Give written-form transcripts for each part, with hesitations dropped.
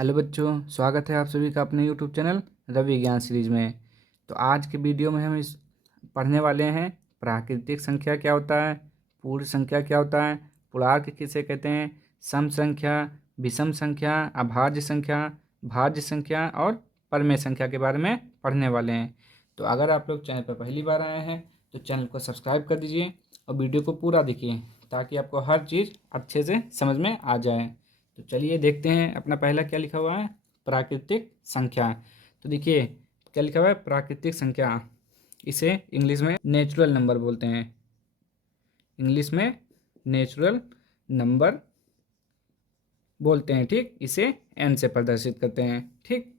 Hello बच्चों, स्वागत है आप सभी का अपने यूट्यूब चैनल रवि ज्ञान सीरीज में। तो आज के वीडियो में हम इस पढ़ने वाले हैं प्राकृतिक संख्या क्या होता है, पूर्ण संख्या क्या होता है, पूर्णांक किसे कहते हैं, सम संख्या, विषम संख्या, अभाज्य संख्या, भाज्य संख्या और परमेय संख्या के बारे में पढ़ने वाले हैं। तो अगर आप लोग चैनल पर पहली बार आए हैं तो चैनल को सब्सक्राइब कर दीजिए और वीडियो को पूरा देखिए ताकि आपको हर चीज़ अच्छे से समझ में आ जाए। तो चलिए देखते हैं अपना पहला क्या लिखा हुआ है, प्राकृतिक संख्या। तो देखिए क्या लिखा हुआ है, प्राकृतिक संख्या। इसे इंग्लिश में नेचुरल नंबर बोलते हैं। इंग्लिश में नेचुरल नंबर बोलते हैं, ठीक। इसे एन से प्रदर्शित करते हैं, ठीक।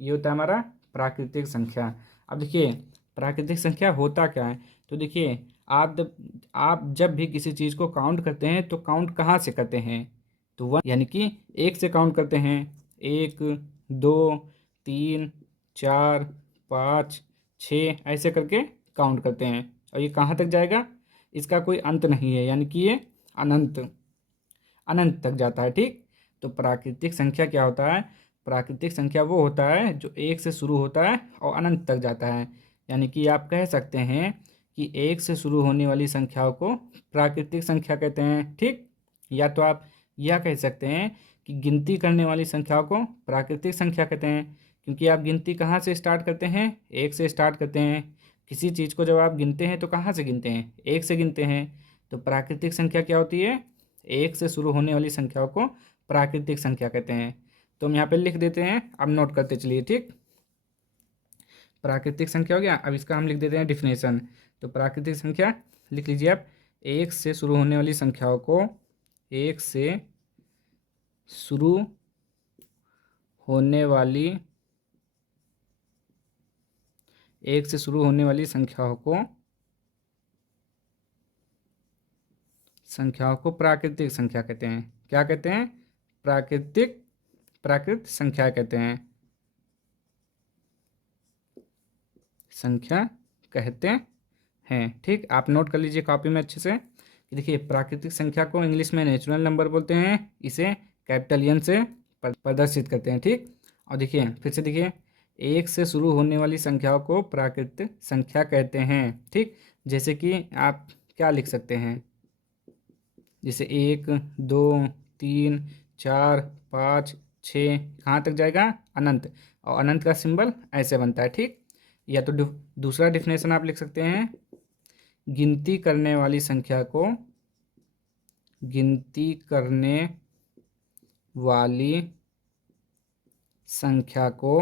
ये होता है हमारा प्राकृतिक संख्या। अब देखिए प्राकृतिक संख्या होता क्या है। तो देखिए आप जब भी किसी चीज़ को काउंट करते हैं तो काउंट कहाँ से करते हैं, तो वन यानी कि एक से काउंट करते हैं। एक, दो, तीन, चार, पाँच, छः ऐसे करके काउंट करते हैं और ये कहाँ तक जाएगा, इसका कोई अंत नहीं है, यानी कि ये अनंत अनंत तक जाता है, ठीक। तो प्राकृतिक संख्या क्या होता है, प्राकृतिक संख्या वो होता है जो एक से शुरू होता है और अनंत तक जाता है। यानी कि आप कह सकते हैं कि एक से शुरू होने वाली संख्याओं को प्राकृतिक संख्या कहते हैं, ठीक। या तो आप यह कह सकते हैं कि गिनती करने वाली संख्याओं को प्राकृतिक संख्या कहते हैं, क्योंकि आप गिनती कहाँ से स्टार्ट करते हैं, एक से स्टार्ट करते हैं। किसी चीज़ को जब आप गिनते हैं तो कहाँ से गिनते हैं, एक से गिनते हैं। तो प्राकृतिक संख्या क्या होती है, एक से शुरू होने वाली संख्याओं को प्राकृतिक संख्या कहते हैं। तो हम यहाँ पे लिख देते हैं, अब नोट करते चलिए, ठीक। प्राकृतिक संख्या हो गया। अब इसका हम लिख देते हैं डिफिनेशन। तो प्राकृतिक संख्या लिख लीजिए आप, एक से शुरू होने वाली संख्याओं को, एक से शुरू होने वाली एक से शुरू होने वाली संख्याओं को प्राकृतिक संख्या कहते हैं। क्या कहते हैं, प्राकृत संख्या कहते हैं, संख्या कहते हैं, ठीक। आप नोट कर लीजिए कॉपी में अच्छे से कि देखिए प्राकृतिक संख्या को इंग्लिश में नेचुरल नंबर बोलते हैं। इसे कैपिटल एन से प्रदर्शित करते हैं, ठीक। और देखिए फिर से देखिए, एक से शुरू होने वाली संख्याओं को प्राकृतिक संख्या कहते हैं, ठीक। जैसे कि आप क्या लिख सकते हैं, जैसे एक, दो, तीन, चार, पाँच, छः, कहाँ तक जाएगा, अनंत। और अनंत का सिंबल ऐसे बनता है, ठीक। या तो दूसरा डिफिनेशन आप लिख सकते हैं, गिनती करने वाली संख्या को, गिनती करने वाली संख्या को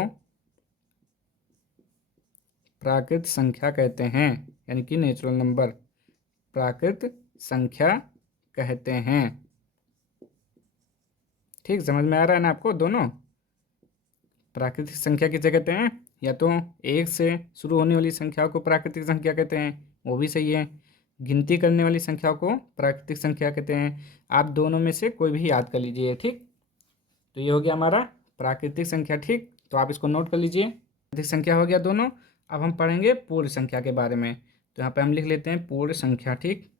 प्राकृत संख्या कहते हैं, यानी कि नेचुरल नंबर प्राकृत संख्या कहते हैं, ठीक। समझ में आ रहा है ना आपको दोनों। प्राकृतिक संख्या किसे कहते हैं, या तो एक से शुरू होने वाली संख्याओं को प्राकृतिक संख्या कहते हैं, वो भी सही है। गिनती करने वाली संख्याओं को प्राकृतिक संख्या कहते हैं। आप दोनों में से कोई भी याद कर लीजिए, ठीक। तो ये हो गया हमारा प्राकृतिक संख्या, ठीक। तो आप इसको नोट कर लीजिए, प्राकृतिक संख्या हो गया दोनों। अब हम पढ़ेंगे पूर्ण संख्या के बारे में। तो यहाँ पे हम लिख लेते हैं पूर्ण संख्या, ठीक।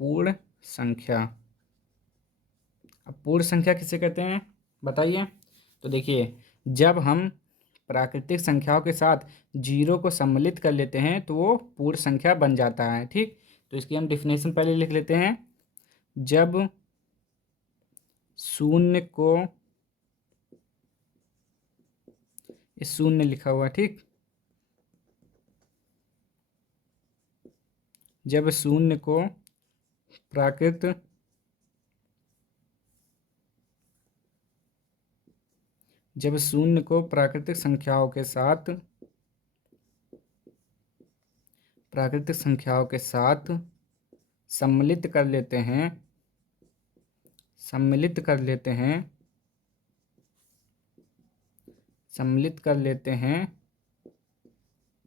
पूर्ण संख्या। अब पूर्ण संख्या किसे कहते हैं बताइए। तो देखिए जब हम प्राकृतिक संख्याओं के साथ जीरो को सम्मिलित कर लेते हैं तो वो पूर्ण संख्या बन जाता है, ठीक। तो इसकी हम डिफिनेशन पहले लिख लेते हैं। जब शून्य को, इस शून्य लिखा हुआ, ठीक। जब शून्य को प्राकृत जब शून्य को प्राकृतिक संख्याओं के साथ सम्मिलित कर लेते हैं, सम्मिलित कर लेते हैं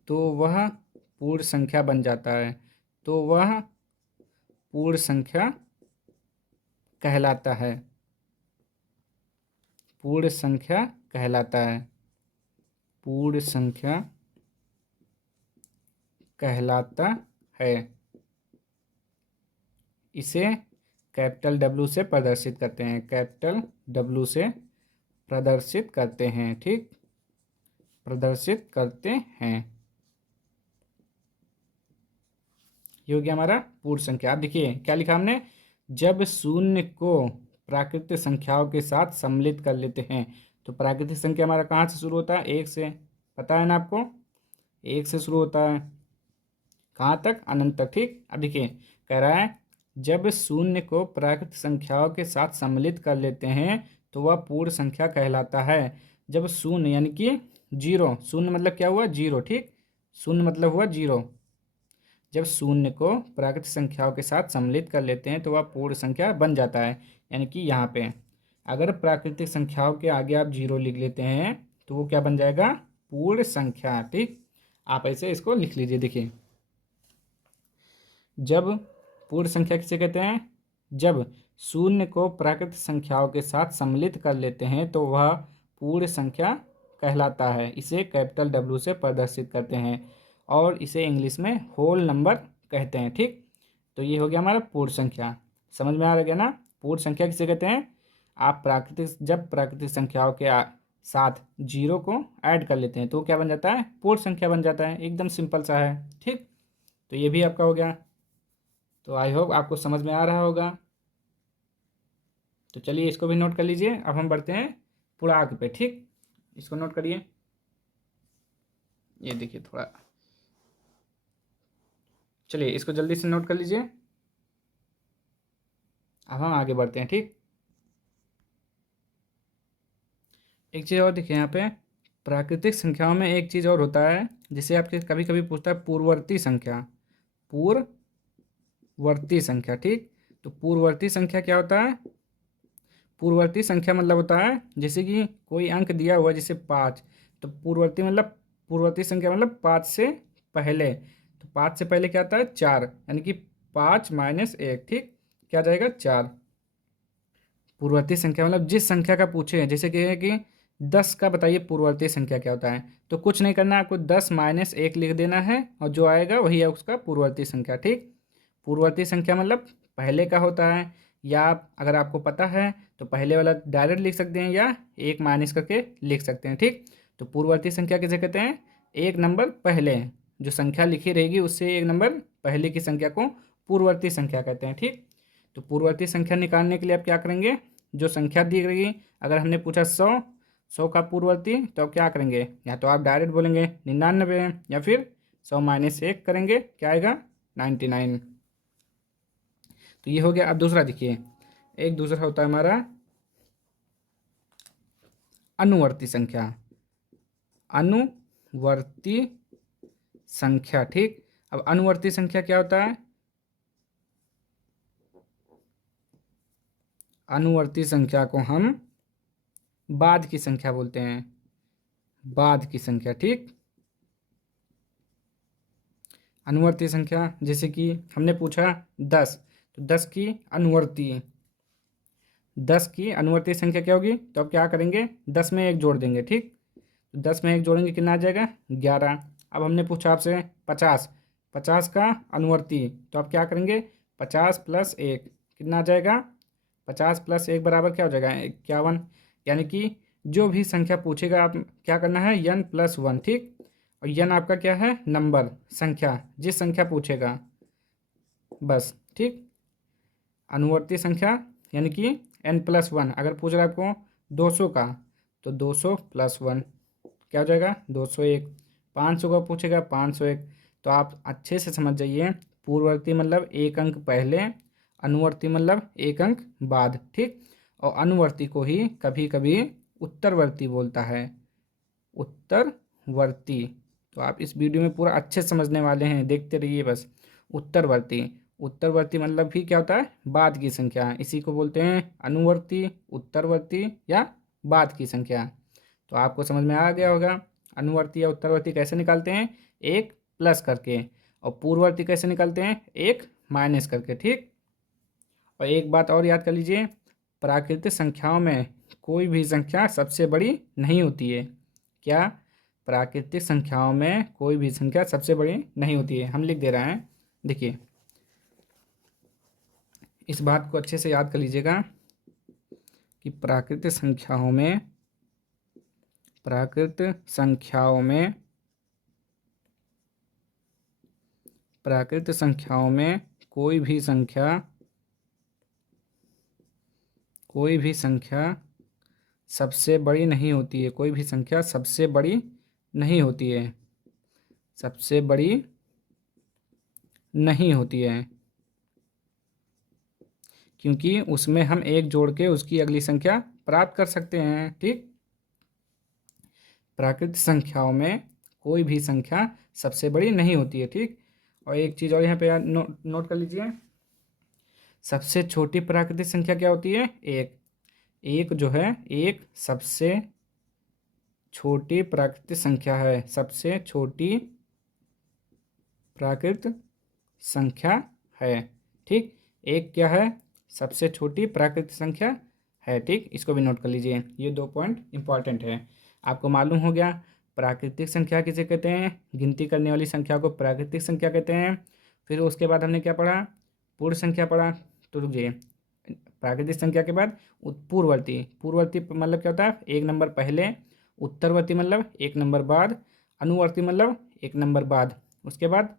तो वह पूर्ण संख्या बन जाता है, तो वह पूर्ण संख्या कहलाता है, पूर्ण संख्या कहलाता है, पूर्ण संख्या कहलाता है। इसे कैपिटल डब्ल्यू से प्रदर्शित करते हैं, कैपिटल डब्ल्यू से प्रदर्शित करते हैं, ठीक, प्रदर्शित करते हैं। ये हो गया हमारा पूर्ण संख्या। अब देखिए क्या लिखा हमने, जब शून्य को प्राकृतिक संख्याओं के साथ सम्मिलित कर लेते हैं। तो प्राकृतिक संख्या हमारा कहाँ से शुरू होता है, एक से, पता है ना आपको, एक से शुरू होता है, कहाँ तक, अनंत तक, ठीक। अब देखिए कह रहा है जब शून्य को प्राकृतिक संख्याओं के साथ सम्मिलित कर लेते हैं तो वह पूर्ण संख्या कहलाता है। जब शून्य यानी कि जीरो, शून्य मतलब क्या हुआ, जीरो, ठीक, शून्य मतलब हुआ जीरो। जब शून्य को प्राकृतिक संख्याओं के साथ सम्मिलित कर लेते हैं तो वह पूर्ण संख्या बन जाता है। यानी कि यहाँ पे अगर प्राकृतिक संख्याओं के आगे आप जीरो लिख लेते हैं तो वो क्या बन जाएगा, पूर्ण संख्या, ठीक। आप ऐसे इसको लिख लीजिए। देखिए जब पूर्ण संख्या किसे कहते हैं, जब शून्य को प्राकृतिक संख्याओं के साथ सम्मिलित कर लेते हैं तो वह पूर्ण संख्या कहलाता है। इसे कैपिटल डब्ल्यू से प्रदर्शित करते हैं और इसे इंग्लिश में होल नंबर कहते हैं, ठीक। तो ये हो गया हमारा पूर्ण संख्या। समझ में आ गया ना, पूर्ण संख्या किसे कहते हैं, आप जब प्राकृतिक संख्याओं के साथ जीरो को ऐड कर लेते हैं तो क्या बन जाता है, पूर्ण संख्या बन जाता है। एकदम सिंपल सा है, ठीक। तो ये भी आपका हो गया। तो आई होप आपको समझ में आ रहा होगा। तो चलिए इसको भी नोट कर लीजिए। अब हम बढ़ते हैं पूर्णांक पे, ठीक। इसको नोट करिए, ये देखिए थोड़ा, चलिए इसको जल्दी से नोट कर लीजिए। अब हम आगे बढ़ते हैं, ठीक। एक चीज़ और देखिए यहाँ पे, प्राकृतिक संख्याओं में एक चीज़ और होता है जिसे आपके कभी कभी पूछता है, पूर्ववर्ती संख्या, पूर्ववर्ती संख्या, ठीक। तो पूर्ववर्ती संख्या क्या होता है, पूर्ववर्ती संख्या मतलब होता है जैसे कि कोई अंक दिया हुआ जैसे 5, तो पूर्ववर्ती मतलब, पूर्ववर्ती संख्या मतलब 5 से पहले। तो 5 से पहले क्या आता है, 4, यानी कि 5 माइनस 1, ठीक, क्या जाएगा 4। पूर्ववर्ती संख्या मतलब जिस संख्या का पूछे, जैसे कि 10 का बताइए पूर्ववर्ती संख्या क्या होता है, तो कुछ नहीं करना है आपको, 10 माइनस 1 लिख देना है और जो आएगा वही है उसका पूर्ववर्ती संख्या, ठीक। पूर्ववर्ती संख्या मतलब पहले का होता है, या अगर आपको पता है तो पहले वाला डायरेक्ट लिख सकते हैं या एक माइनस करके लिख सकते हैं, ठीक। तो पूर्ववर्ती संख्या किसे कहते हैं, एक नंबर पहले, जो संख्या लिखी रहेगी उससे एक नंबर पहले की संख्या को पूर्ववर्ती संख्या कहते हैं, ठीक। तो पूर्ववर्ती संख्या निकालने के लिए आप क्या करेंगे, जो संख्या दी गई, अगर हमने पूछा 100 का पूर्ववर्ती, तो आप क्या करेंगे, या तो आप डायरेक्ट बोलेंगे 99, या फिर 100 माइनस 1 करेंगे, क्या आएगा 99। तो ये हो गया। अब दूसरा देखिए, एक दूसरा होता है हमारा अनुवर्ती संख्या, अनुवर्ती संख्या, ठीक। अब अनुवर्ती संख्या क्या होता है, अनुवर्ती संख्या को हम बाद की संख्या बोलते हैं, बाद की संख्या, ठीक। अनुवर्ती संख्या जैसे कि हमने पूछा 10, तो 10 की अनुवर्ती, 10 की अनुवर्ती संख्या क्या होगी, तो अब क्या करेंगे, 10 में 1 जोड़ देंगे, ठीक। तो 10 में 1 जोड़ेंगे कितना आ जाएगा, 11। अब हमने पूछा आपसे 50, 50 का अनुवर्ती, तो आप क्या करेंगे, 50 प्लस 1 कितना आ जाएगा, 50 प्लस 1 बराबर क्या हो जाएगा, 51। यानी कि जो भी संख्या पूछेगा आप क्या करना है, n प्लस 1, ठीक। और n आपका क्या है, नंबर, संख्या, जिस संख्या पूछेगा बस, ठीक। अनुवर्ती संख्या यानी कि n+1, अगर पूछ रहा है आपको 200 का, तो 200 प्लस 1 क्या हो जाएगा, 201। 500 का पूछेगा, 501। तो आप अच्छे से समझ जाइए, पूर्ववर्ती मतलब एक अंक पहले, अनुवर्ती मतलब एक अंक बाद, ठीक। और अनुवर्ती को ही कभी कभी उत्तरवर्ती बोलता है, उत्तरवर्ती। तो आप इस वीडियो में पूरा अच्छे से समझने वाले हैं, देखते रहिए बस। उत्तरवर्ती, उत्तरवर्ती मतलब भी क्या होता है, बाद की संख्या, इसी को बोलते हैं अनुवर्ती, उत्तरवर्ती या बाद की संख्या। तो आपको समझ में आ गया होगा अनुवर्ती या उत्तरवर्ती कैसे निकालते हैं, एक प्लस करके, और पूर्ववर्ती कैसे निकालते हैं, एक माइनस करके, ठीक। और एक बात और याद कर लीजिए, प्राकृतिक संख्याओं में कोई भी संख्या सबसे बड़ी नहीं होती है। क्या, प्राकृतिक संख्याओं में कोई भी संख्या सबसे बड़ी नहीं होती है। हम लिख दे रहे हैं, देखिए इस बात को अच्छे से याद कर लीजिएगा कि प्राकृतिक संख्याओं में कोई भी संख्या सबसे बड़ी नहीं होती है। कोई भी संख्या सबसे बड़ी नहीं होती है। सबसे बड़ी नहीं होती है क्योंकि उसमें हम एक जोड़ के उसकी अगली संख्या प्राप्त कर सकते हैं। ठीक, प्राकृतिक संख्याओं में कोई भी संख्या सबसे बड़ी नहीं होती है। ठीक, और एक चीज़ और यहाँ पे नोट कर लीजिए, सबसे छोटी प्राकृतिक संख्या क्या होती है? एक। एक जो है, एक सबसे छोटी प्राकृतिक संख्या है। सबसे छोटी प्राकृतिक संख्या है। ठीक, एक क्या है? सबसे छोटी प्राकृतिक संख्या है। ठीक, इसको भी नोट कर लीजिए, ये 2 पॉइंट इंपॉर्टेंट है। आपको मालूम हो गया प्राकृतिक संख्या किसे कहते हैं, गिनती करने वाली संख्या को प्राकृतिक संख्या कहते हैं। फिर उसके बाद हमने क्या पढ़ा? पूर्ण संख्या पढ़ा। तो रुकिए, प्राकृतिक संख्या के बाद पूर्ववर्ती। पूर्ववर्ती मतलब क्या होता है? एक नंबर पहले। उत्तरवर्ती मतलब एक नंबर बाद। अनुवर्ती मतलब एक नंबर बाद। उसके बाद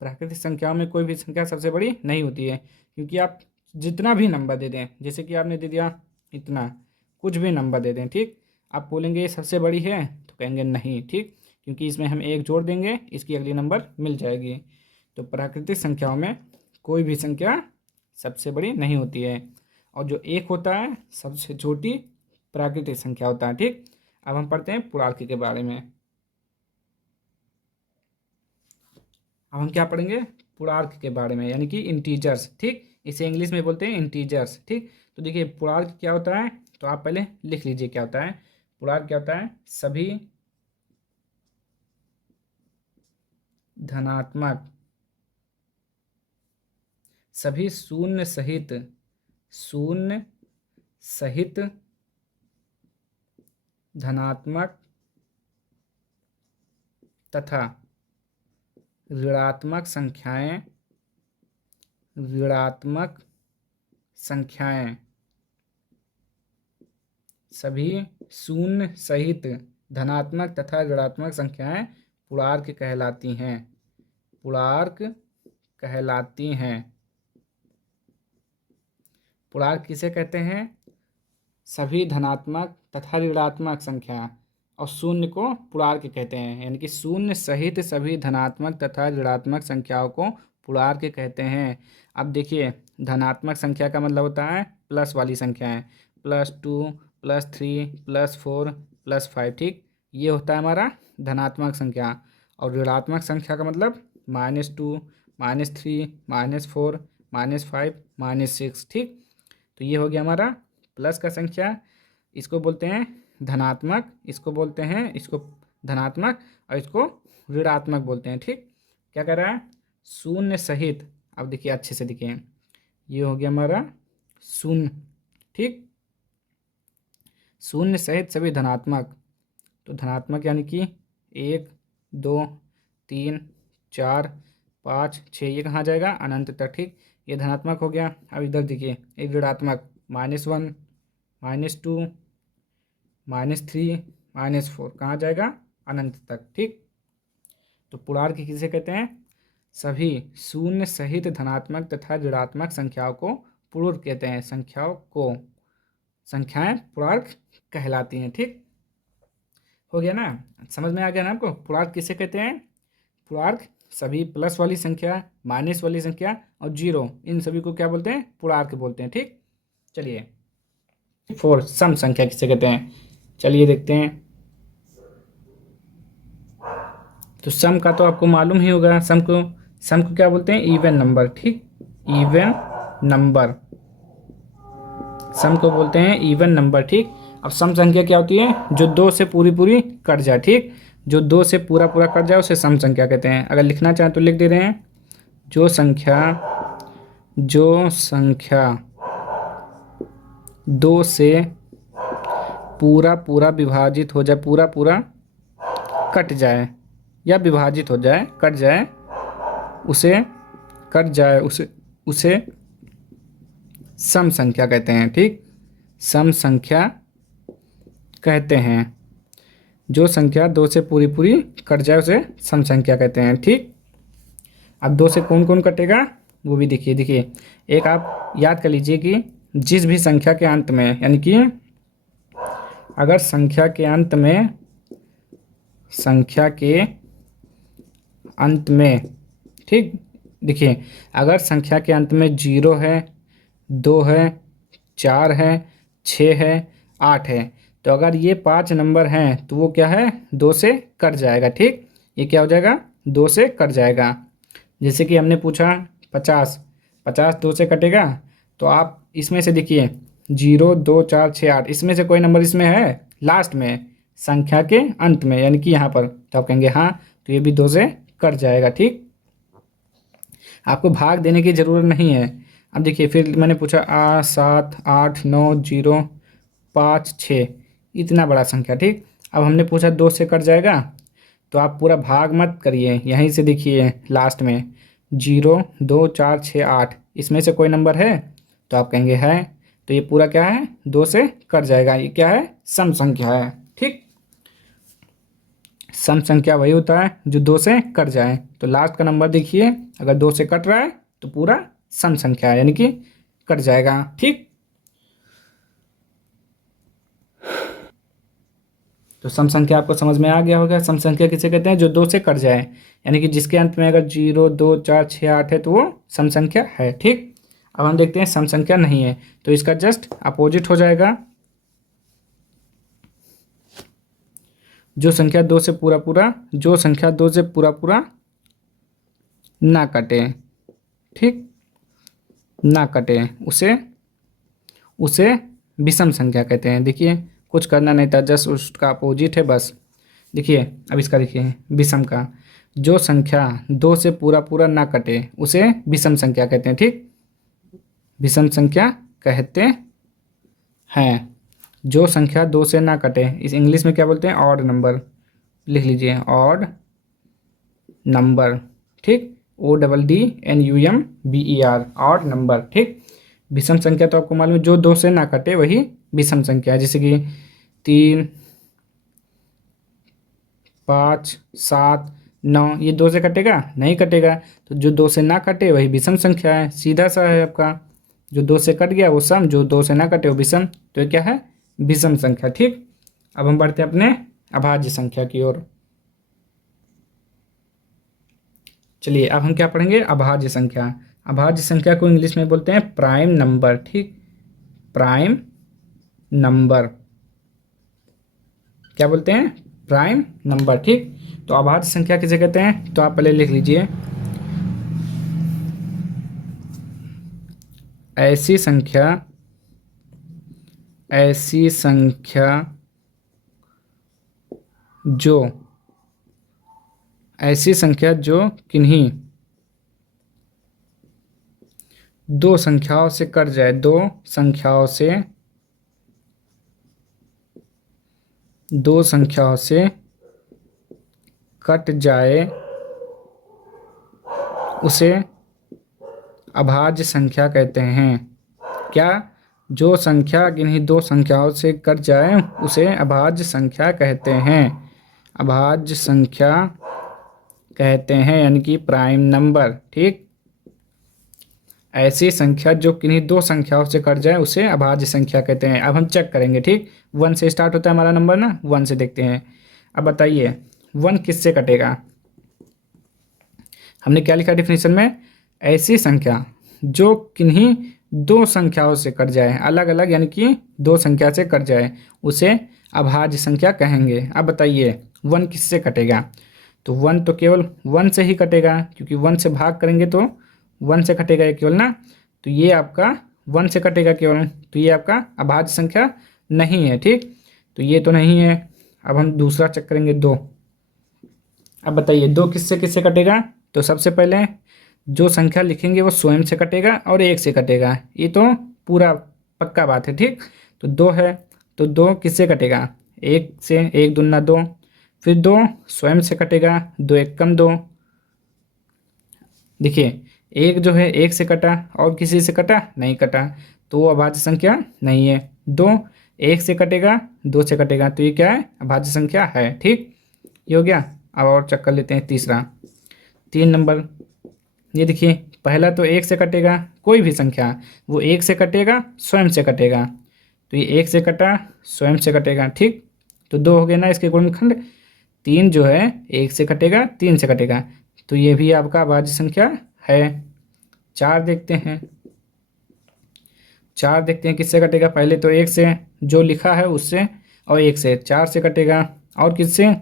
प्राकृतिक संख्याओं में कोई भी संख्या सबसे बड़ी नहीं होती है, क्योंकि आप जितना भी नंबर दे दें, जैसे कि आपने दे दिया इतना, कुछ भी नंबर दे दें, ठीक, आप बोलेंगे ये सबसे बड़ी है तो कहेंगे नहीं। ठीक, क्योंकि इसमें हम एक जोड़ देंगे, इसकी अगली नंबर मिल जाएगी। तो प्राकृतिक संख्याओं में कोई भी संख्या सबसे बड़ी नहीं होती है, और जो एक होता है सबसे छोटी प्राकृतिक संख्या होता है। ठीक, अब हम पढ़ते हैं पूर्णांक के बारे में। अब हम क्या पढ़ेंगे? पूर्णांक के बारे में, यानी कि इंटीजर्स। ठीक, इसे इंग्लिश में बोलते हैं इंटीजर्स। ठीक, तो देखिए पूर्णांक क्या होता है, तो आप पहले लिख लीजिए क्या होता है। पूर्णांक क्या होता है? सभी धनात्मक, सभी शून्य सहित धनात्मक तथा ऋणात्मक संख्याएं, सभी शून्य सहित धनात्मक तथा ऋणात्मक संख्याएं पूर्णांक कहलाती हैं। पूर्णांक कहलाती हैं। पूर्णांक किसे कहते हैं? सभी धनात्मक तथा ऋणात्मक संख्या, और शून्य को पूर्णांक कहते हैं, यानी कि शून्य सहित सभी धनात्मक तथा ऋणात्मक संख्याओं को पूर्णांक कहते हैं। अब देखिए, धनात्मक संख्या का मतलब होता है प्लस वाली संख्याएं, +2, +3, +4, +5। ठीक, ये होता है हमारा धनात्मक संख्या। और ऋणात्मक संख्या का मतलब -2, -3, -4, -5, -6। ठीक, तो ये हो गया हमारा प्लस का संख्या। इसको बोलते हैं धनात्मक, इसको बोलते हैं इसको धनात्मक, और इसको ऋणात्मक बोलते हैं। ठीक, क्या कर रहा है? शून्य सहित, अब देखिए अच्छे से देखिए, ये हो गया हमारा शून्य। ठीक, शून्य सहित सभी धनात्मक, तो धनात्मक यानी कि 1, 2, 3, 4, 5, 6, ये कहाँ जाएगा? अनंत तक। ठीक, ये धनात्मक हो गया। अब इधर देखिए, एक ऋणात्मक, -1, -2, -3, -4, कहाँ जाएगा? अनंत तक। ठीक, तो पूर्णांक किसे कहते हैं? सभी शून्य सहित धनात्मक तथा ऋणात्मक संख्याओं को पूर्णांक कहते हैं। संख्याएं पूर्णांक कहलाती हैं। ठीक, हो गया ना? समझ में आ गया ना आपको? पूर्णांक किसे कहते हैं? पूर्णांक सभी प्लस वाली संख्या, माइनस वाली संख्या और 0, इन सभी को क्या बोलते हैं? पूर्णांक बोलते हैं। ठीक, चलिए 4, सम संख्या किसे कहते हैं? चलिए देखते हैं। तो सम का तो आपको मालूम ही होगा, सम को क्या बोलते हैं? Even number. ठीक, इवन नंबर, सम को बोलते हैं इवन नंबर। ठीक, अब सम संख्या क्या होती है? जो 2 से पूरी कट जाए। ठीक, जो 2 से पूरा कट जाए उसे सम संख्या कहते हैं। अगर लिखना चाहें तो लिख दे रहे हैं, जो संख्या 2 से पूरा विभाजित हो जाए, पूरा कट जाए या विभाजित हो जाए, कट जाए, उसे सम संख्या कहते हैं। ठीक, सम संख्या कहते हैं। जो संख्या 2 से पूरी पूरी कट जाए उसे सम संख्या कहते हैं। ठीक, अब 2 से कौन कौन कटेगा वो भी देखिए। एक आप याद कर लीजिए कि जिस भी संख्या के अंत में, यानी कि अगर संख्या के अंत में ठीक, देखिए अगर संख्या के अंत में 0 है, 2 है, 4 है, 6 है, 8 है, तो अगर ये 5 नंबर हैं तो वो क्या है, 2 से कट जाएगा। ठीक, ये क्या हो जाएगा, 2 से कट जाएगा। जैसे कि हमने पूछा 50, 50 2 से कटेगा, तो आप इसमें से देखिए 0, 2, 4, 6, 8, इसमें से कोई नंबर इसमें है लास्ट में संख्या के अंत में, यानी कि यहाँ पर, तो आप कहेंगे हाँ, तो ये भी 2 से कट जाएगा। ठीक, आपको भाग देने की ज़रूरत नहीं है। अब देखिए फिर मैंने पूछा 7, 8, 9, 0, 5, 6, इतना बड़ा संख्या। ठीक, अब हमने पूछा 2 से कट जाएगा, तो आप पूरा भाग मत करिए, यहीं से देखिए लास्ट में 0, 2, 4, 6, 8, इसमें से कोई नंबर है, तो आप कहेंगे है, तो ये पूरा क्या है, 2 से कट जाएगा। ये क्या है, सम संख्या है। ठीक, सम संख्या वही होता है जो 2 से कट जाए। तो लास्ट का नंबर देखिए, अगर 2 से कट रहा है तो पूरा सम संख्या है, यानी कि कट जाएगा। ठीक, तो सम संख्या आपको समझ में आ गया होगा। सम संख्या किसे कहते हैं, जो 2 से कट जाए, यानी कि जिसके अंत में अगर 0, 2, 4, 6, 8 है तो वो सम संख्या है। ठीक, अब हम देखते हैं सम संख्या नहीं है, तो इसका जस्ट अपोजिट हो जाएगा। जो संख्या 2 से पूरा पूरा ना कटे, ठीक, ना कटे, उसे विषम संख्या कहते हैं। देखिए कुछ करना नहीं था, जस्ट उसका अपोजिट है बस। देखिए अब इसका देखिए विषम का, जो संख्या 2 से पूरा ना कटे उसे विषम संख्या कहते हैं। ठीक, विषम संख्या कहते हैं जो संख्या 2 से ना कटे। इस इंग्लिश में क्या बोलते हैं, ऑड नंबर, लिख लीजिए ऑड नंबर। ठीक, ODDNUMBER, ऑड नंबर। ठीक, विषम संख्या तो आपको मालूम है, जो 2 से ना कटे वही विषम संख्या है। जैसे कि 3, 5, 7, 9, ये 2 से कटेगा, नहीं कटेगा, तो जो 2 से ना कटे वही विषम संख्या है। सीधा सा है आपका, जो 2 से कट गया वो सम, जो 2 से ना कटे वो विषम, तो ये क्या है, विषम संख्या। ठीक, अब हम बढ़ते हैं अपने अभाज्य संख्या की ओर। चलिए अब हम क्या पढ़ेंगे, अभाज्य संख्या। अभाज्य संख्या को इंग्लिश में बोलते हैं प्राइम नंबर। ठीक, प्राइम नंबर क्या बोलते हैं, प्राइम नंबर। ठीक, तो अभाज्य संख्या किसे कहते हैं, तो आप पहले लिख लीजिए, ऐसी संख्या जो किन्हीं 2 संख्याओं से कट जाए, 2 संख्याओं से कट जाए उसे अभाज्य संख्या कहते हैं। क्या, जो संख्या किन्हीं 2 संख्याओं से कट जाए उसे अभाज्य संख्या कहते हैं। अभाज्य संख्या कहते हैं, यानी कि प्राइम नंबर। ठीक, ऐसी संख्या जो किन्हीं 2 संख्याओं से कट जाए उसे अभाज्य संख्या कहते हैं। अब हम चेक करेंगे। ठीक, 1 से स्टार्ट होता है हमारा नंबर ना, 1 से देखते हैं। अब बताइए 1 किससे कटेगा, हमने क्या लिखा डिफिनीशन में, ऐसी संख्या जो किन्हीं 2 संख्याओं से कट जाए, अलग अलग, यानी कि 2 संख्या से कट जाए, उसे अभाज्य संख्या कहेंगे। अब बताइए 1 किससे कटेगा, तो 1 तो केवल 1 से ही कटेगा, क्योंकि 1 से भाग करेंगे तो 1 से कटेगा ये केवल ना, तो ये आपका 1 से कटेगा केवल, तो ये आपका अभाज्य संख्या नहीं है। ठीक, तो ये तो नहीं है। अब हम दूसरा चेक करेंगे 2। अब बताइए 2 किससे किससे कटेगा, तो सबसे पहले जो संख्या लिखेंगे वो स्वयं से कटेगा और 1 से कटेगा, ये तो पूरा पक्का बात है। ठीक, तो 2 है, तो 2 किससे कटेगा, 1 से, 1 दूना 2, फिर 2 स्वयं से कटेगा, 2 1 कम 2। देखिए 1 जो है 1 से कटा और किसी से कटा नहीं कटा, तो वो अभाज्य संख्या नहीं है। 2 1 से कटेगा, 2 से कटेगा, तो ये क्या है? अभाज्य संख्या है। ठीक, ये हो गया। अब और चेक कर लेते हैं तीसरा, 3 नंबर। ये देखिए, पहला तो 1 से कटेगा, कोई भी संख्या वो 1 से कटेगा, स्वयं से कटेगा, तो ये 1 से कटा, स्वयं से कटेगा। ठीक, तो 2 हो गए ना इसके गुणनखंड। 3 जो है 1 से कटेगा, 3 से कटेगा, तो ये भी आपका अभाज्य संख्या है। 4 देखते हैं, 4 देखते हैं किससे कटेगा। पहले तो 1 से, जो लिखा है उससे, और 1 से, 4 से कटेगा, और किससे?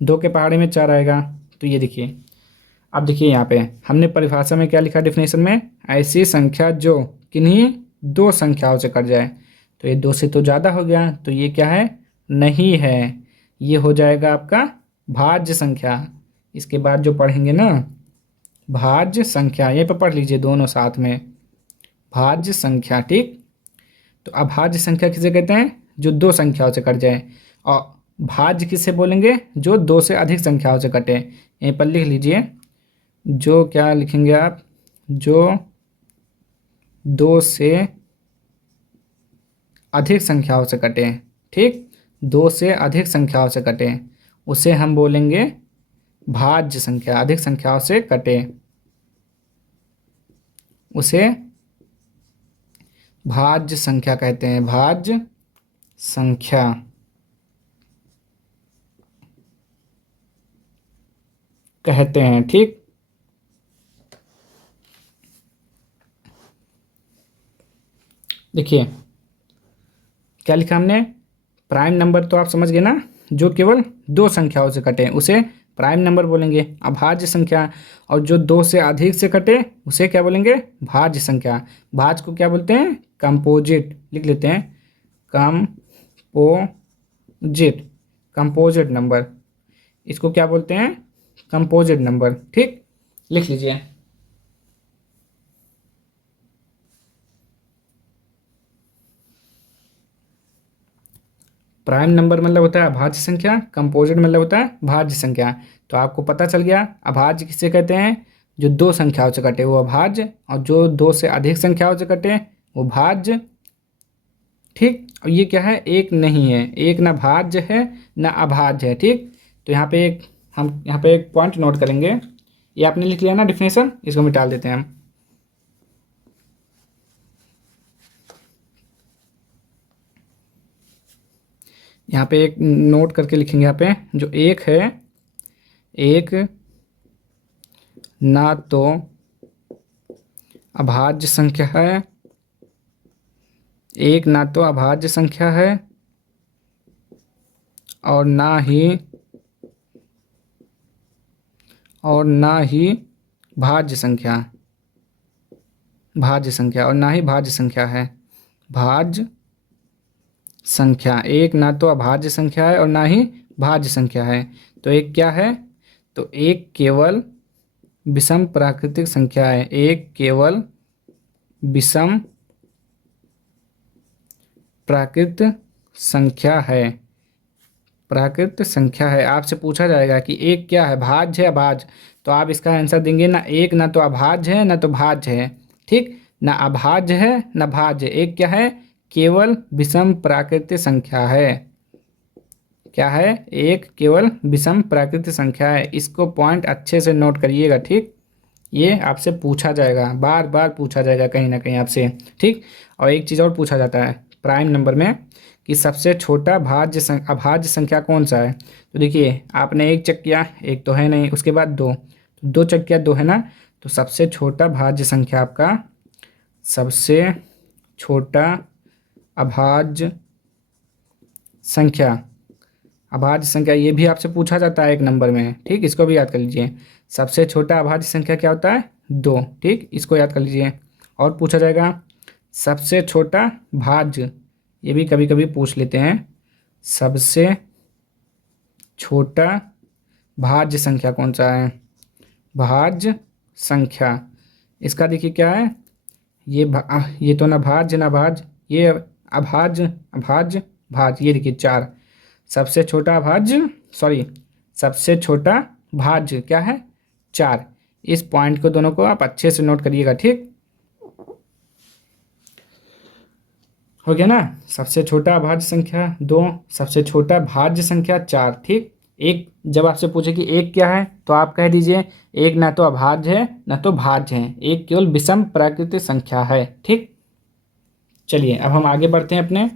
2 के पहाड़े में 4 आएगा। तो ये देखिए, अब देखिए यहाँ पे हमने परिभाषा में क्या लिखा, डेफिनेशन में, ऐसी संख्या जो किन्हीं 2 संख्याओं से कट जाए। तो ये 2 से तो ज़्यादा हो गया, तो ये क्या है? नहीं है। ये हो जाएगा आपका भाज्य संख्या। इसके बाद जो पढ़ेंगे ना, भाज्य संख्या, ये पे पढ़ लीजिए दोनों साथ में, भाज्य संख्या। ठीक, तो अभाज्य संख्या किसे कहते हैं? जो 2 संख्याओं से कट जाए। और भाज्य किसे बोलेंगे? जो 2 से अधिक संख्याओं से कटे। यहीं पर लिख लीजिए, जो क्या लिखेंगे आप? जो 2 से अधिक संख्याओं से कटे। ठीक, 2 से अधिक संख्याओं से कटे, उसे हम बोलेंगे भाज्य संख्या। अधिक संख्याओं से कटे, उसे भाज्य संख्या कहते हैं। भाज्य संख्या कहते हैं। ठीक, देखिए क्या लिखा हमने, प्राइम नंबर तो आप समझ गए ना, जो केवल 2 संख्याओं से कटे उसे प्राइम नंबर बोलेंगे। अभाज्य संख्या, और जो 2 से अधिक से कटे उसे क्या बोलेंगे? भाज्य संख्या। भाज्य को क्या बोलते हैं? कंपोजिट। लिख लेते हैं, कंपोजिट, कंपोजिट नंबर, इसको क्या बोलते हैं? Composite number. ठीक, लिख लीजिए। प्राइम नंबर मतलब होता है अभाज्य संख्या, कंपोजिट मतलब होता है भाज्य संख्या। तो आपको पता चल गया अभाज्य किसे कहते हैं? जो 2 संख्याओं से कटे वो अभाज्य, और जो 2 से अधिक संख्याओं से कटे वो भाज्य। ठीक, और ये क्या है? एक नहीं है, एक ना भाज्य है ना अभाज्य है। ठीक, तो हम यहाँ पे एक पॉइंट नोट करेंगे। ये आपने लिख लिया ना डिफिनेशन, इसको मिटा देते हैं हम। यहाँ पे एक नोट करके लिखेंगे। यहाँ पे जो 1 है, एक ना तो अभाज्य संख्या है, एक ना तो अभाज्य संख्या है, और ना ही भाज्य संख्या, और ना ही भाज्य संख्या है। भाज्य संख्या, एक ना तो अभाज्य संख्या है और ना ही भाज्य संख्या है। तो एक क्या है? तो एक केवल विषम प्राकृतिक संख्या है। एक केवल विषम प्राकृत संख्या है। प्राकृत संख्या है। आपसे पूछा जाएगा कि एक क्या है, भाज्य है अभाज्य, तो आप इसका आंसर देंगे ना एक ना तो अभाज्य है ना तो भाज्य है। ठीक, ना अभाज्य है ना भाज्य, एक क्या है? केवल विषम प्राकृतिक संख्या है। क्या है? एक केवल विषम प्राकृतिक संख्या है। इसको पॉइंट अच्छे से नोट करिएगा। ठीक, ये आपसे पूछा जाएगा, बार बार पूछा जाएगा कहीं ना कहीं आपसे। ठीक, और एक चीज़ और पूछा जाता है प्राइम नंबर में कि सबसे छोटा अभाज्य संख्या कौन सा है। तो देखिए, आपने 1 चेक किया, एक तो है नहीं, उसके बाद 2, तो 2 चेक किया, 2 है ना, तो सबसे छोटा भाज्य संख्या आपका, सबसे छोटा अभाज्य संख्या, अभाज्य संख्या, ये भी आपसे पूछा जाता है 1 नंबर में। ठीक, इसको भी याद कर लीजिए। सबसे छोटा अभाज्य संख्या क्या होता है? 2। ठीक, इसको याद कर लीजिए। और पूछा जाएगा सबसे छोटा भाज्य, ये भी कभी कभी पूछ लेते हैं। सबसे छोटा भाज्य संख्या कौन सा है? भाज्य संख्या, इसका देखिए क्या है, ये तो ना भाज्य ना भाज्य, ये अभाज्य अभाज्य भाज्य, ये देखिए 4। सबसे छोटा भाज्य, सबसे छोटा भाज्य क्या है? 4। इस पॉइंट को दोनों को आप अच्छे से नोट करिएगा। ठीक, हो गया ना। सबसे छोटा अभाज्य संख्या 2, सबसे छोटा भाज्य संख्या 4। ठीक, एक जब आपसे पूछे कि एक क्या है तो आप कह दीजिए एक ना तो अभाज्य है ना तो भाज्य है, एक केवल विषम प्राकृतिक संख्या है। ठीक, चलिए अब हम आगे बढ़ते हैं अपने।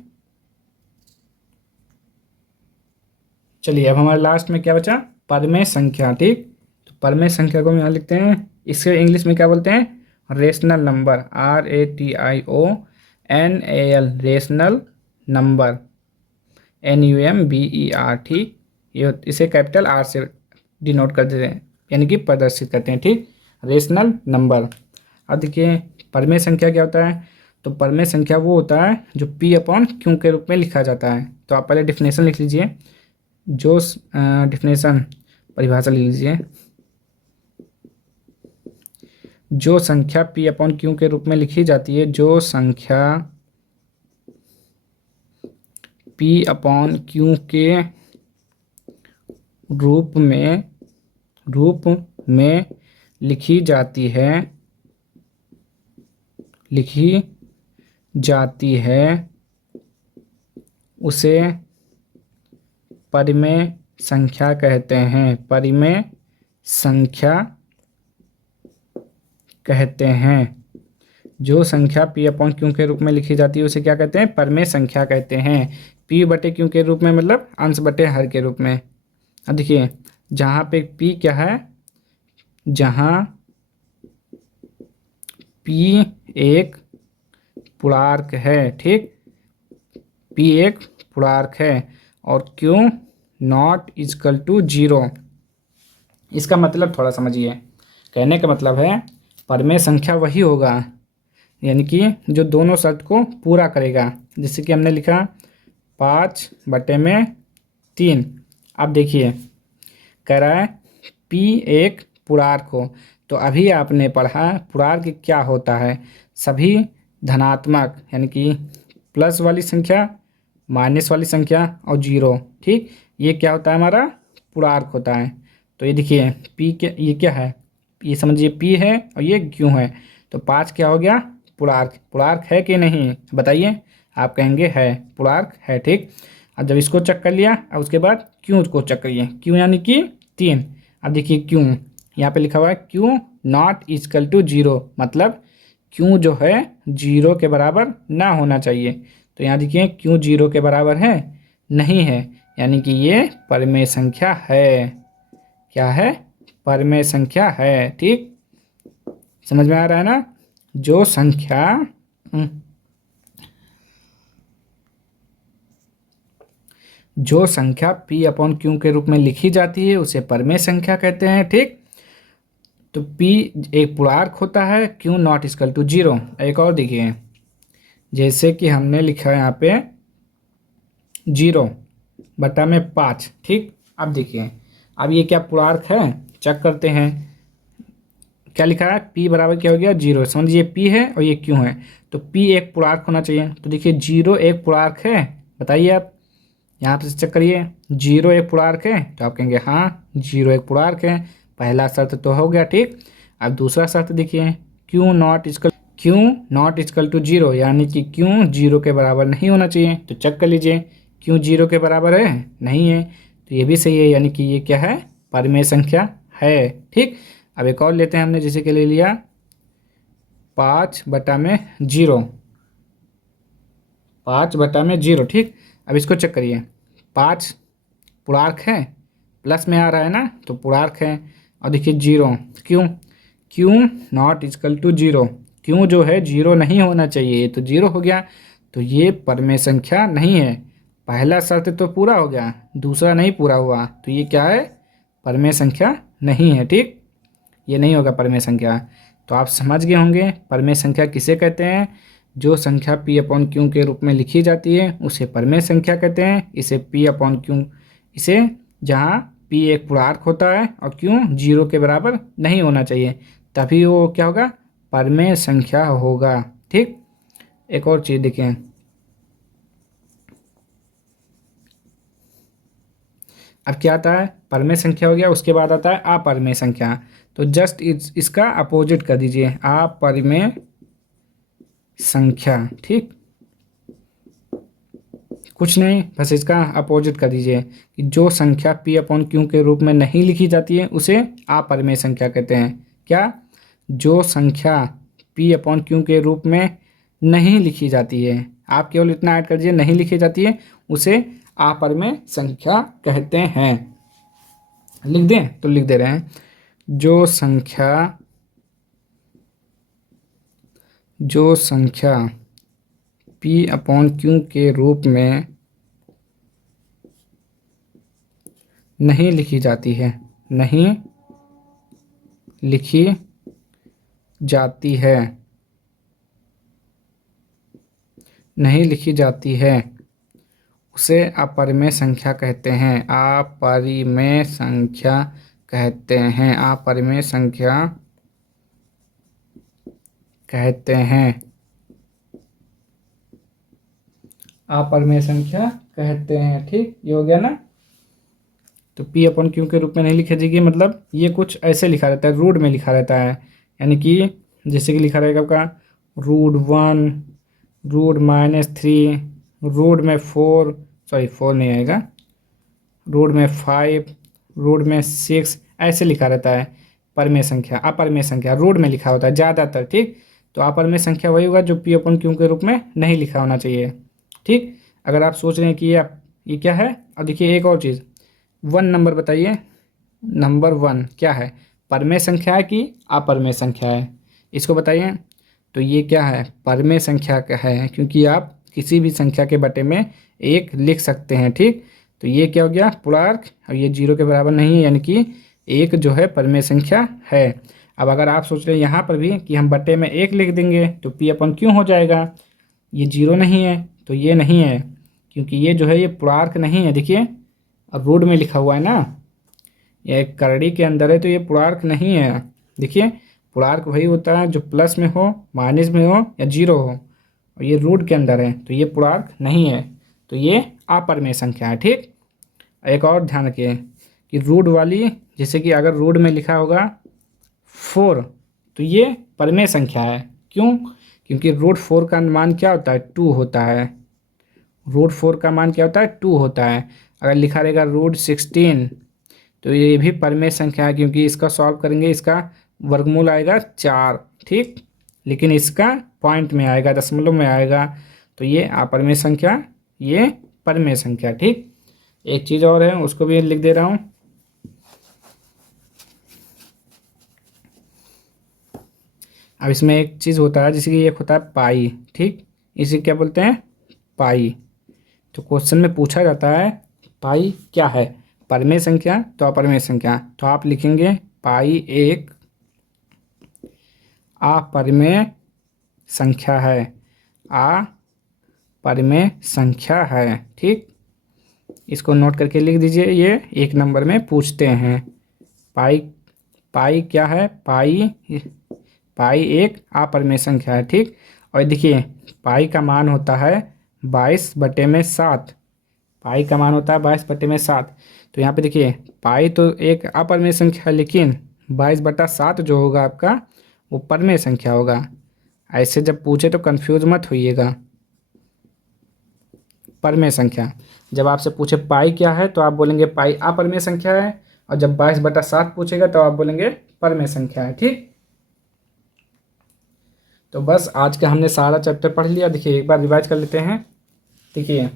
चलिए अब हमारे लास्ट में क्या बचा, परमेय संख्या। ठीक, तो परमेय संख्या को हम यहाँ लिखते हैं, इसके इंग्लिश में क्या बोलते हैं, rational number, RATIONAL, rational number, NUMBER। ठीक, ये इसे कैपिटल R से डिनोट कर देते हैं, यानी कि प्रदर्शित करते हैं। ठीक, रेशनल नंबर। अब देखिए परमेय संख्या क्या होता है, तो परमेय संख्या वो होता है जो P/Q के रूप में लिखा जाता है। तो आप पहले डिफिनेशन लिख लीजिए, जो डिफिनेशन परिभाषा लिख लीजिए, जो संख्या P/Q के रूप में लिखी जाती है, जो संख्या P/Q के रूप में लिखी जाती है उसे परिमेय संख्या कहते हैं, परिमेय संख्या कहते हैं। जो संख्या P/Q के रूप में लिखी जाती है उसे क्या कहते हैं, परिमेय संख्या कहते हैं। P/Q के रूप में मतलब अंश बटे हर के रूप में। अब देखिए जहाँ पे P क्या है, जहाँ P एक पूर्णांक है। ठीक, P एक पूर्णांक है और Q नॉट इक्वल टू 0। इसका मतलब थोड़ा समझिए, कहने का मतलब है परमेय संख्या वही होगा यानी कि जो दोनों शर्त को पूरा करेगा। जैसे कि हमने लिखा 5/3। अब देखिए कह रहा है P एक पूर्णांक हो, तो अभी आपने पढ़ा पूर्णांक क्या होता है, सभी धनात्मक यानी कि प्लस वाली संख्या, माइनस वाली संख्या और 0। ठीक, ये क्या होता है, हमारा पूर्णांक होता है। तो ये देखिए P के, ये क्या है, ये समझिए P है और ये Q है, तो 5 क्या हो गया, पूर्णांक। पूर्णांक है कि नहीं बताइए, आप कहेंगे है, पूर्णांक है। ठीक, अब जब इसको चेक कर लिया, अब उसके बाद Q को चेक करिए, Q यानी कि 3। अब देखिए Q यहाँ पे लिखा हुआ है Q नॉट इक्वल टू 0, मतलब Q जो है 0 के बराबर ना होना चाहिए। तो यहाँ देखिए Q 0 के बराबर है, नहीं है, यानी कि ये परमेय संख्या है। क्या है, परमेय संख्या है। ठीक, समझ में आ रहा है ना। जो संख्या P/Q के रूप में लिखी जाती है उसे परमेय संख्या कहते हैं। ठीक, तो P एक पूर्णांक होता है, Q नॉट इक्वल टू 0। एक और देखिए, जैसे कि हमने लिखा है यहाँ पे 0/5। ठीक, अब देखिए अब ये क्या पूर्णांक है, चेक करते हैं। क्या लिखा है, P बराबर क्या हो गया, 0। समझिए P है और ये Q है, तो P एक पूर्णांक होना चाहिए। तो देखिए 0 एक पूर्णांक है, बताइए आप, यहाँ पे चेक करिए 0 एक पूर्णांक है, तो आप कहेंगे हाँ 0 एक पूर्णांक है, पहला शर्त तो हो गया। ठीक, अब दूसरा शर्त देखिए, Q नॉट इक्वल टू 0, यानी कि Q 0 के बराबर नहीं होना चाहिए। तो चेक कर लीजिए Q 0 के बराबर है, नहीं है, तो ये भी सही है, यानी कि ये क्या है, परमेय संख्या है। ठीक, अब एक और लेते हैं, हमने जैसे कि ले लिया 5/0, 5/0। ठीक, अब इसको चेक करिए, 5 पूर्णांक है, प्लस में आ रहा है ना, तो पूर्णांक है। और देखिए 0, क्यों नॉट इक्वल टू 0, क्यों जो है 0 नहीं होना चाहिए, ये तो 0 हो गया, तो ये परमेय संख्या नहीं है। पहला शर्त तो पूरा हो गया, दूसरा नहीं पूरा हुआ, तो ये क्या है, परमेय संख्या नहीं है। ठीक, ये नहीं होगा परमेय संख्या। तो आप समझ गए होंगे परमेय संख्या किसे कहते हैं, जो संख्या P/Q के रूप में लिखी जाती है उसे परमेय संख्या कहते हैं। इसे P/Q, इसे जहाँ P एक पूर्णांक होता है और Q 0 के बराबर नहीं होना चाहिए, तभी वो क्या होगा, परमेय संख्या होगा। ठीक, एक और चीज़ देखें, अब क्या आता है, परमेय संख्या हो गया, उसके बाद आता है अपरमेय संख्या। तो जस्ट इसका अपोजिट कर दीजिए, अपरमेय संख्या। ठीक, कुछ नहीं, बस इसका अपोजिट कर दीजिए कि जो संख्या p अपॉन क्यू के रूप में नहीं लिखी जाती है उसे अपरिमेय संख्या कहते हैं। क्या? जो संख्या p अपॉन क्यू के रूप में नहीं लिखी जाती है, आप केवल इतना ऐड कर दीजिए, नहीं लिखी जाती है, उसे अपरिमेय संख्या कहते हैं। लिख दें तो लिख दे रहे हैं, जो संख्या p अपॉन क्यू के रूप में नहीं लिखी जाती है, नहीं लिखी जाती है, नहीं लिखी जाती है, उसे अपरिमेय संख्या कहते हैं। अपरिमेय संख्या कहते हैं, अपरिमेय संख्या कहते हैं, अपरिमेय संख्या कहते हैं। ठीक, ये हो गया ना। तो p अपॉन क्यू के रूप में नहीं लिखी जाएगी, मतलब ये कुछ ऐसे लिखा रहता है, रूट में लिखा रहता है, यानी कि जैसे कि लिखा रहेगा आपका √1, √-3, √4, सॉरी 4 नहीं आएगा, √5, √6, ऐसे लिखा रहता है परिमेय संख्या, अपरिमेय संख्या रूट में लिखा होता है ज़्यादातर। ठीक, तो अपरिमेय संख्या वही होगा जो p अपॉन क्यू के रूप में नहीं लिखा होना चाहिए। ठीक, अगर आप सोच रहे हैं कि ये क्या है, अब देखिए एक और चीज़, 1 नंबर बताइए, नंबर 1 क्या है, परिमेय संख्या है कि अपरिमेय संख्या है, इसको बताइए। तो ये क्या है, परिमेय संख्या का है, क्योंकि आप किसी भी संख्या के बटे में 1 लिख सकते हैं। ठीक, तो ये क्या हो गया, पूर्णांक, और ये 0 के बराबर नहीं है, यानी कि 1 जो है परिमेय संख्या है। अब अगर आप सोच रहे हैं यहाँ पर भी कि हम बटे में 1 लिख देंगे तो p अपन क्यों हो जाएगा, ये 0 नहीं है तो ये नहीं है, क्योंकि ये जो है ये पूर्णांक नहीं है। देखिए अब रूट में लिखा हुआ है ना, ये करड़ी के अंदर है, तो ये पूर्णांक नहीं है। देखिए पूर्णांक वही होता है जो प्लस में हो, माइनस में हो या 0 हो, और ये रूट के अंदर है तो ये पूर्णांक नहीं है, तो ये अपरिमेय संख्या है। ठीक, एक और ध्यान रखिए कि रूट वाली, जैसे कि अगर रूट में लिखा होगा 4 तो ये परिमेय संख्या है। क्यों? क्योंकि √4 का मान क्या होता है, 2 होता है। √4 का मान क्या होता है, 2 होता है। अगर लिखा रहेगा √16 तो ये भी परिमेय संख्या है, क्योंकि इसका सॉल्व करेंगे, इसका वर्गमूल आएगा 4। ठीक, लेकिन इसका पॉइंट में आएगा, दशमलव में आएगा, तो ये अपरिमेय संख्या, ये परिमेय संख्या। ठीक, एक चीज़ और है उसको भी लिख दे रहा हूँ। अब इसमें एक चीज़ होता है, जैसे कि एक होता है पाई। ठीक, इसे क्या बोलते हैं, पाई। तो क्वेश्चन में पूछा जाता है पाई क्या है, परिमेय संख्या तो अपरिमेय संख्या, तो आप लिखेंगे पाई एक अपरिमेय संख्या है, अपरिमेय संख्या है। ठीक, इसको नोट करके लिख दीजिए, ये 1 नंबर में पूछते हैं। पाई क्या है, पाई एक अपरिमेय संख्या है। ठीक, और देखिए पाई का मान होता है 22/7, पाई का मान होता है 22/7। तो यहाँ पे देखिए पाई तो एक अपरिमेय संख्या है, लेकिन 22/7 जो होगा आपका वो परिमेय संख्या होगा। ऐसे जब पूछे तो कंफ्यूज मत होइएगा। परिमेय संख्या, जब आपसे पूछे पाई क्या है तो आप बोलेंगे पाई अपरिमेय संख्या है, और जब 22/7 पूछेगा तो आप बोलेंगे परिमेय संख्या है। ठीक, तो बस आज का हमने सारा चैप्टर पढ़ लिया। देखिए एक बार रिवाइज कर लेते हैं। देखिए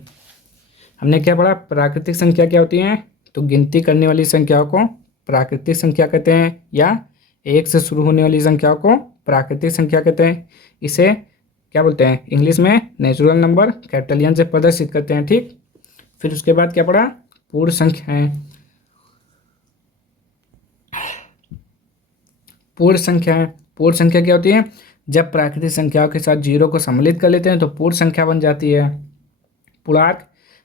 हमने क्या पढ़ा, प्राकृतिक संख्या क्या होती हैं, तो गिनती करने वाली संख्याओं को प्राकृतिक संख्या कहते हैं, या 1 से शुरू होने वाली संख्याओं को प्राकृतिक संख्या कहते हैं। इसे क्या बोलते हैं इंग्लिश में, नेचुरल नंबर, कैपिटल N से प्रदर्शित करते हैं। ठीक, फिर उसके बाद क्या पढ़ा, पूर्ण संख्याएं। पूर्ण संख्या क्या होती है, जब प्राकृतिक संख्याओं के साथ 0 को सम्मिलित कर लेते हैं तो पूर्ण संख्या बन जाती है। पूर्णांक,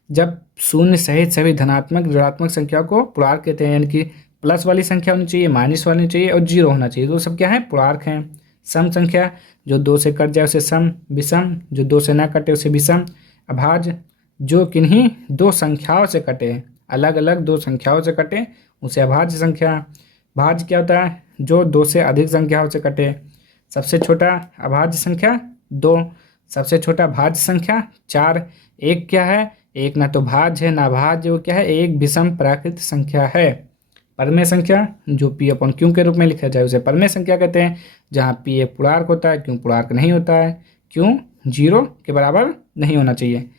जब शून्य सहित सभी धनात्मक ऋणात्मक संख्याओं को पूर्णांक कहते हैं, यानी कि प्लस वाली संख्या होनी चाहिए, माइनस वाली चाहिए और 0 होना चाहिए, तो सब क्या है, पूर्णांक हैं। सम संख्या, जो 2 से कट जाए उसे सम, विषम, जो 2 से ना कटे उसे विषम। अभाज्य, जो किन्हीं 2 संख्याओं से कटे, अलग अलग 2 संख्याओं से कटे उसे अभाज्य संख्या। भाज्य क्या होता है, जो 2 से अधिक संख्याओं से कटे। सबसे छोटा अभाज्य संख्या 2, सबसे छोटा भाज्य संख्या 4। एक क्या है, एक ना तो भाज्य है ना भाज्य, वो क्या है, एक विषम प्राकृत संख्या है। परमेय संख्या जो p अपन q के रूप में लिखा जाए उसे परमेय संख्या कहते हैं, जहाँ p एक पूर्णांक होता है, q पूर्णांक नहीं होता है, q 0 के बराबर नहीं होना चाहिए।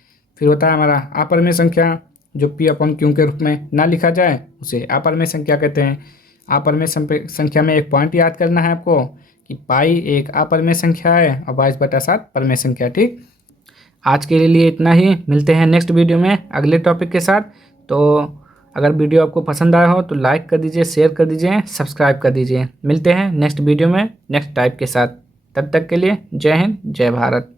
फिर होता है हमारा अपरमेय संख्या, जो p अपन q के रूप में ना लिखा जाए उसे अपरमेय संख्या कहते हैं। अपरमेय संख्या में एक पॉइंट याद करना है आपको कि पाई एक अपरमेय संख्या है और 22/7 परमेय संख्या। ठीक, आज के लिए इतना ही, मिलते हैं नेक्स्ट वीडियो में अगले टॉपिक के साथ। तो अगर वीडियो आपको पसंद आया हो तो लाइक कर दीजिए, शेयर कर दीजिए, सब्सक्राइब कर दीजिए। मिलते हैं नेक्स्ट वीडियो में नेक्स्ट टाइप के साथ। तब तक के लिए जय हिंद, जय भारत।